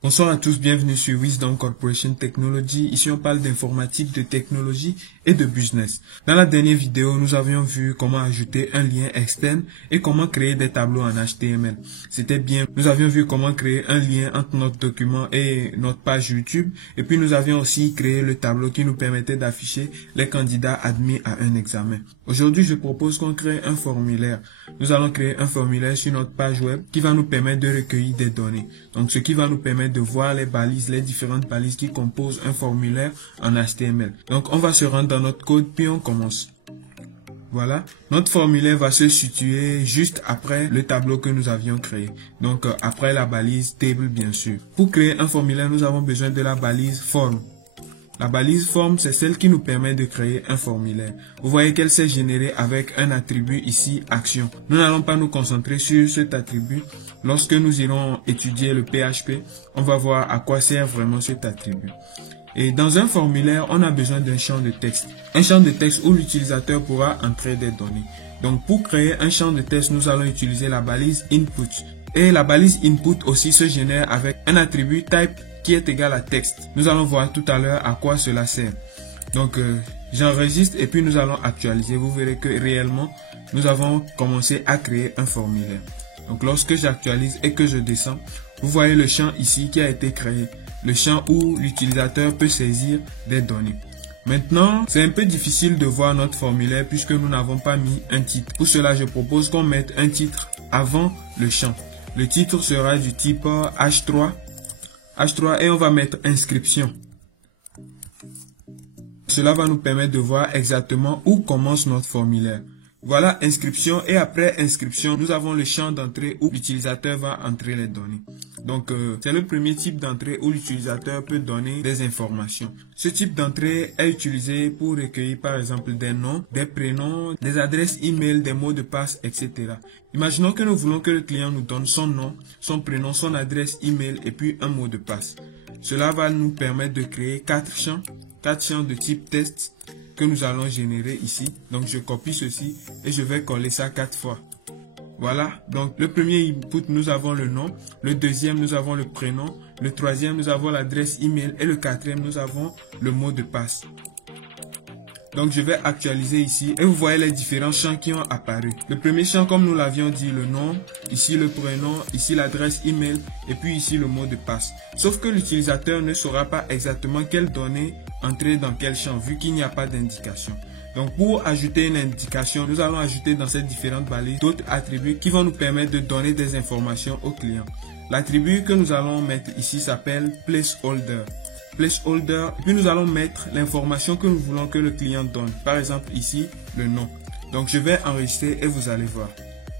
Bonsoir à tous, bienvenue sur Wisdom Corporation Technology. Ici, on parle d'informatique, de technologie et de business. Dans la dernière vidéo, nous avions vu comment ajouter un lien externe et comment créer des tableaux en HTML. C'était bien. Nous avions vu comment créer un lien entre notre document et notre page YouTube. Et puis, nous avions aussi créé le tableau qui nous permettait d'afficher les candidats admis à un examen. Aujourd'hui, je propose qu'on crée un formulaire. Nous allons créer un formulaire sur notre page web qui va nous permettre de recueillir des données. Donc, ce qui va nous permettre de voir les balises, les différentes balises qui composent un formulaire en HTML. Donc, on va se rendre dans notre code, puis on commence. Voilà, notre formulaire va se situer juste après le tableau que nous avions créé. Donc, après la balise table, bien sûr. Pour créer un formulaire, nous avons besoin de la balise form. La balise form, c'est celle qui nous permet de créer un formulaire. Vous voyez qu'elle s'est générée avec un attribut ici, action. Nous n'allons pas nous concentrer sur cet attribut. Lorsque nous irons étudier le PHP, on va voir à quoi sert vraiment cet attribut. Et dans un formulaire, on a besoin d'un champ de texte. Un champ de texte où l'utilisateur pourra entrer des données. Donc pour créer un champ de texte, nous allons utiliser la balise input. Et la balise input aussi se génère avec un attribut type qui est égal à texte. Nous allons voir tout à l'heure à quoi cela sert. Donc j'enregistre et puis nous allons actualiser. Vous verrez que réellement nous avons commencé à créer un formulaire. Donc lorsque j'actualise et que je descends, vous voyez le champ ici qui a été créé. Le champ où l'utilisateur peut saisir des données. Maintenant, c'est un peu difficile de voir notre formulaire puisque nous n'avons pas mis un titre. Pour cela, je propose qu'on mette un titre avant le champ. Le titre sera du type H3 et on va mettre inscription. Cela va nous permettre de voir exactement où commence notre formulaire. Voilà inscription et après inscription, nous avons le champ d'entrée où l'utilisateur va entrer les données. Donc, c'est le premier type d'entrée où l'utilisateur peut donner des informations. Ce type d'entrée est utilisé pour recueillir par exemple des noms, des prénoms, des adresses email, des mots de passe, etc. Imaginons que nous voulons que le client nous donne son nom, son prénom, son adresse email et puis un mot de passe. Cela va nous permettre de créer 4 champs de type test que nous allons générer ici. Donc je copie ceci et je vais coller ça 4 fois. Voilà, donc le premier input, nous avons le nom, le deuxième, nous avons le prénom, le troisième, nous avons l'adresse email et le quatrième, nous avons le mot de passe. Donc je vais actualiser ici et vous voyez les différents champs qui ont apparu. Le premier champ, comme nous l'avions dit, le nom, ici le prénom, ici l'adresse email et puis ici le mot de passe. Sauf que l'utilisateur ne saura pas exactement quelles données entrer dans quel champ vu qu'il n'y a pas d'indication. Donc pour ajouter une indication, nous allons ajouter dans ces différentes balises d'autres attributs qui vont nous permettre de donner des informations au client. L'attribut que nous allons mettre ici s'appelle placeholder. Placeholder, puis nous allons mettre l'information que nous voulons que le client donne. Par exemple ici, le nom. Donc je vais enregistrer et vous allez voir.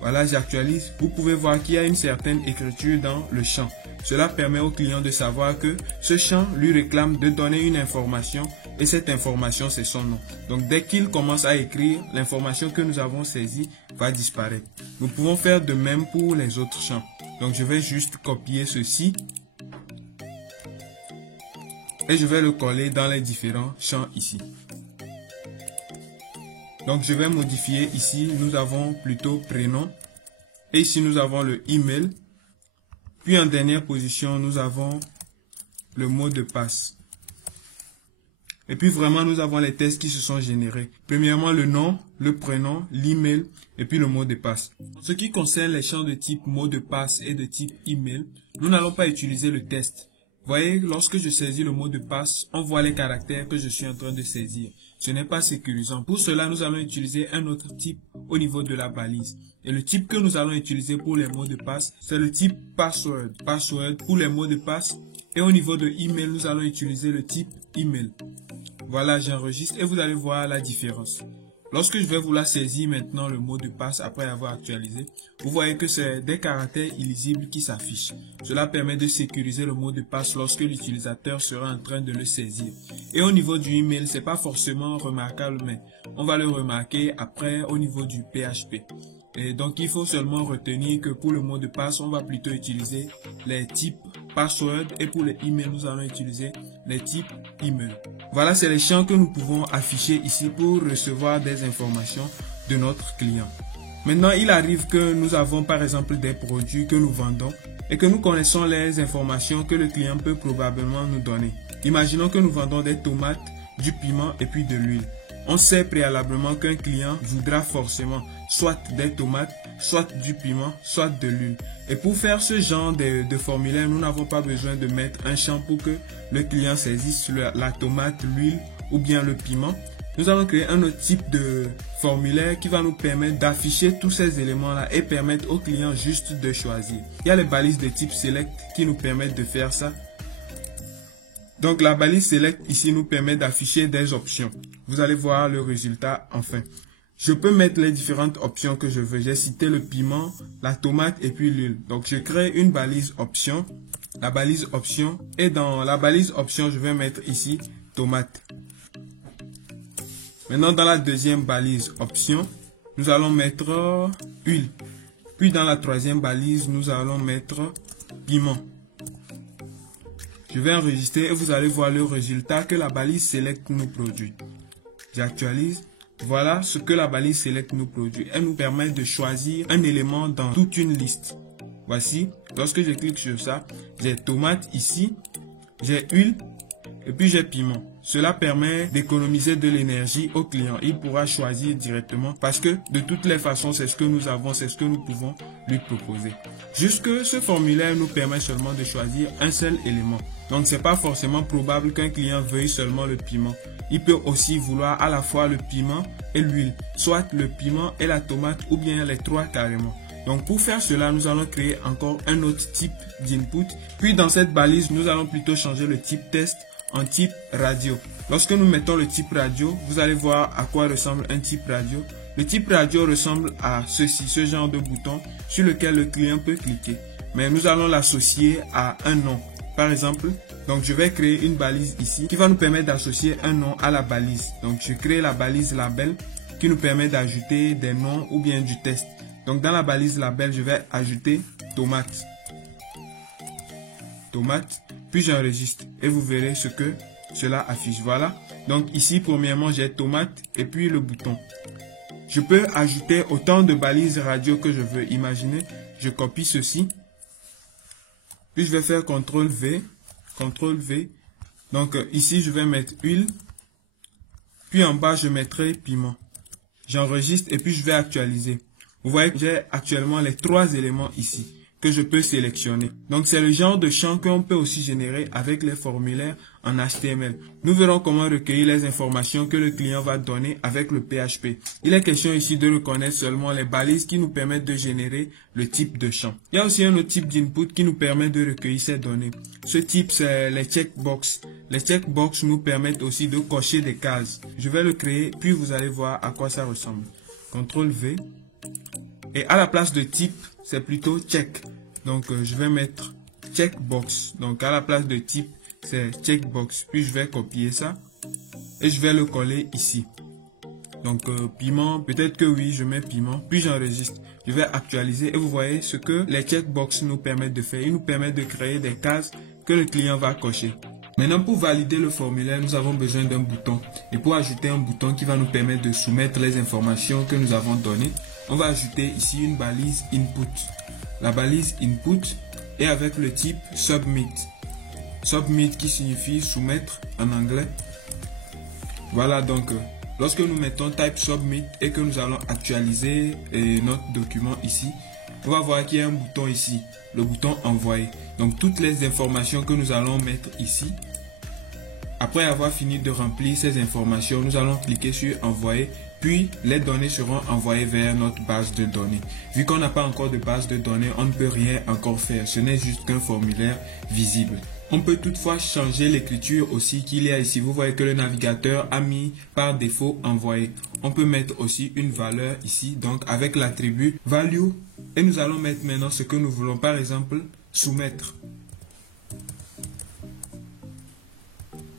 Voilà, j'actualise. Vous pouvez voir qu'il y a une certaine écriture dans le champ. Cela permet au client de savoir que ce champ lui réclame de donner une information et cette information c'est son nom. Donc dès qu'il commence à écrire, l'information que nous avons saisie va disparaître. Nous pouvons faire de même pour les autres champs. Donc je vais juste copier ceci et je vais le coller dans les différents champs ici. Donc je vais modifier ici, nous avons plutôt prénom et ici nous avons le email. Puis en dernière position, nous avons le mot de passe. Et puis vraiment, nous avons les tests qui se sont générés. Premièrement, le nom, le prénom, l'email et puis le mot de passe. En ce qui concerne les champs de type mot de passe et de type email, nous n'allons pas utiliser le test. Vous voyez, lorsque je saisis le mot de passe, on voit les caractères que je suis en train de saisir. Ce n'est pas sécurisant. Pour cela, nous allons utiliser un autre type au niveau de la balise. Et le type que nous allons utiliser pour les mots de passe, c'est le type password. Password pour les mots de passe. Et au niveau de email, nous allons utiliser le type email. Voilà, j'enregistre et vous allez voir la différence. Lorsque je vais vouloir saisir maintenant le mot de passe après avoir actualisé, vous voyez que c'est des caractères illisibles qui s'affichent. Cela permet de sécuriser le mot de passe lorsque l'utilisateur sera en train de le saisir. Et au niveau du email, c'est pas forcément remarquable, mais on va le remarquer après au niveau du PHP. Et donc il faut seulement retenir que pour le mot de passe, on va plutôt utiliser les types password et pour les emails, nous allons utiliser les types email. Voilà, c'est les champs que nous pouvons afficher ici pour recevoir des informations de notre client. Maintenant, il arrive que nous avons par exemple des produits que nous vendons et que nous connaissons les informations que le client peut probablement nous donner. Imaginons que nous vendons des tomates, du piment et puis de l'huile. On sait préalablement qu'un client voudra forcément soit des tomates, soit du piment, soit de l'huile. Et pour faire ce genre de formulaire, nous n'avons pas besoin de mettre un champ pour que le client saisisse la tomate, l'huile ou bien le piment. Nous allons créer un autre type de formulaire qui va nous permettre d'afficher tous ces éléments-là et permettre au client juste de choisir. Il y a les balises de type select qui nous permettent de faire ça. Donc la balise select ici nous permet d'afficher des options. Vous allez voir le résultat enfin. Je peux mettre les différentes options que je veux. J'ai cité le piment, la tomate et puis l'huile. Donc je crée une balise option, la balise option, et dans la balise option je vais mettre ici tomate. Maintenant dans la deuxième balise option, nous allons mettre huile. Puis dans la troisième balise nous allons mettre piment. Je vais enregistrer et vous allez voir le résultat que la balise select nous produit. J'actualise. Voilà ce que la balise select nous produit. Elle nous permet de choisir un élément dans toute une liste. Voici, lorsque je clique sur ça, j'ai tomate ici, j'ai huile et puis j'ai piment. Cela permet d'économiser de l'énergie au client. Il pourra choisir directement parce que de toutes les façons, c'est ce que nous avons, c'est ce que nous pouvons lui proposer. Jusque ce formulaire nous permet seulement de choisir un seul élément. Donc c'est pas forcément probable qu'un client veuille seulement le piment. Il peut aussi vouloir à la fois le piment et l'huile, soit le piment et la tomate ou bien les trois carrément. Donc pour faire cela, nous allons créer encore un autre type d'input. Puis dans cette balise, nous allons plutôt changer le type test en type radio. Lorsque nous mettons le type radio, vous allez voir à quoi ressemble un type radio. Le type radio ressemble à ceci, ce genre de bouton sur lequel le client peut cliquer. Mais nous allons l'associer à un nom. Par exemple, donc je vais créer une balise ici qui va nous permettre d'associer un nom à la balise. Donc je crée la balise label qui nous permet d'ajouter des noms ou bien du test. Donc dans la balise label, je vais ajouter tomate. Tomate, puis j'enregistre et vous verrez ce que cela affiche. Voilà. Donc ici, premièrement, j'ai tomate et puis le bouton. Je peux ajouter autant de balises radio que je veux. Imaginez, je copie ceci. Puis je vais faire CTRL V. CTRL V. Donc ici, je vais mettre huile. Puis en bas, je mettrai piment. J'enregistre et puis je vais actualiser. Vous voyez que j'ai actuellement les trois éléments ici que je peux sélectionner. Donc c'est le genre de champ qu'on peut aussi générer avec les formulaires en HTML. Nous verrons comment recueillir les informations que le client va donner avec le PHP. Il est question ici de reconnaître seulement les balises qui nous permettent de générer le type de champ. Il y a aussi un autre type d'input qui nous permet de recueillir ces données. Ce type, c'est les checkbox. Les checkbox nous permettent aussi de cocher des cases. Je vais le créer, puis vous allez voir à quoi ça ressemble. CTRL V. Et à la place de type, c'est plutôt check. Donc je vais mettre checkbox. Donc à la place de type, c'est checkbox. Puis je vais copier ça et je vais le coller ici. Donc piment, peut-être que oui, je mets piment. Puis j'enregistre. Je vais actualiser et vous voyez ce que les checkbox nous permettent de faire. Ils nous permettent de créer des cases que le client va cocher. Maintenant, pour valider le formulaire, nous avons besoin d'un bouton. Et pour ajouter un bouton qui va nous permettre de soumettre les informations que nous avons données, on va ajouter ici une balise input. La balise input est avec le type submit. Submit qui signifie soumettre en anglais. Voilà, donc lorsque nous mettons type submit et que nous allons actualiser notre document ici, on va voir qu'il y a un bouton ici, le bouton envoyer. Donc toutes les informations que nous allons mettre ici. Après avoir fini de remplir ces informations, nous allons cliquer sur envoyer, puis les données seront envoyées vers notre base de données. Vu qu'on n'a pas encore de base de données, on ne peut rien encore faire. Ce n'est juste qu'un formulaire visible. On peut toutefois changer l'écriture aussi qu'il y a ici. Vous voyez que le navigateur a mis par défaut envoyer. On peut mettre aussi une valeur ici, donc avec l'attribut value. Et nous allons mettre maintenant ce que nous voulons, par exemple, soumettre.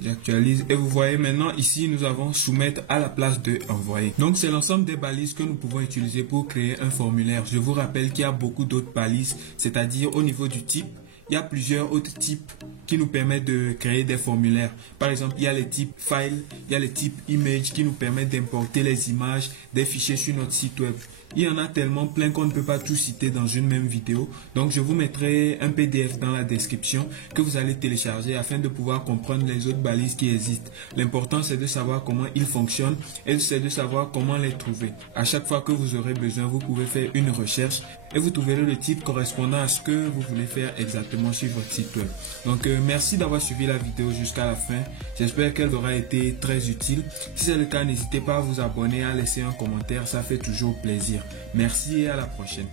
J'actualise et vous voyez maintenant ici nous avons soumettre à la place de envoyer. Donc c'est l'ensemble des balises que nous pouvons utiliser pour créer un formulaire. Je vous rappelle qu'il y a beaucoup d'autres balises, c'est-à-dire au niveau du type, il y a plusieurs autres types qui nous permettent de créer des formulaires. Par exemple, il y a les types file, il y a les types image qui nous permettent d'importer les images des fichiers sur notre site web. Il y en a tellement plein qu'on ne peut pas tout citer dans une même vidéo. Donc, je vous mettrai un PDF dans la description que vous allez télécharger afin de pouvoir comprendre les autres balises qui existent. L'important, c'est de savoir comment ils fonctionnent et c'est de savoir comment les trouver. À chaque fois que vous aurez besoin, vous pouvez faire une recherche et vous trouverez le type correspondant à ce que vous voulez faire exactement sur votre site web. Donc, merci d'avoir suivi la vidéo jusqu'à la fin. J'espère qu'elle aura été très utile. Si c'est le cas, n'hésitez pas à vous abonner, à laisser un commentaire. Ça fait toujours plaisir. Merci et à la prochaine.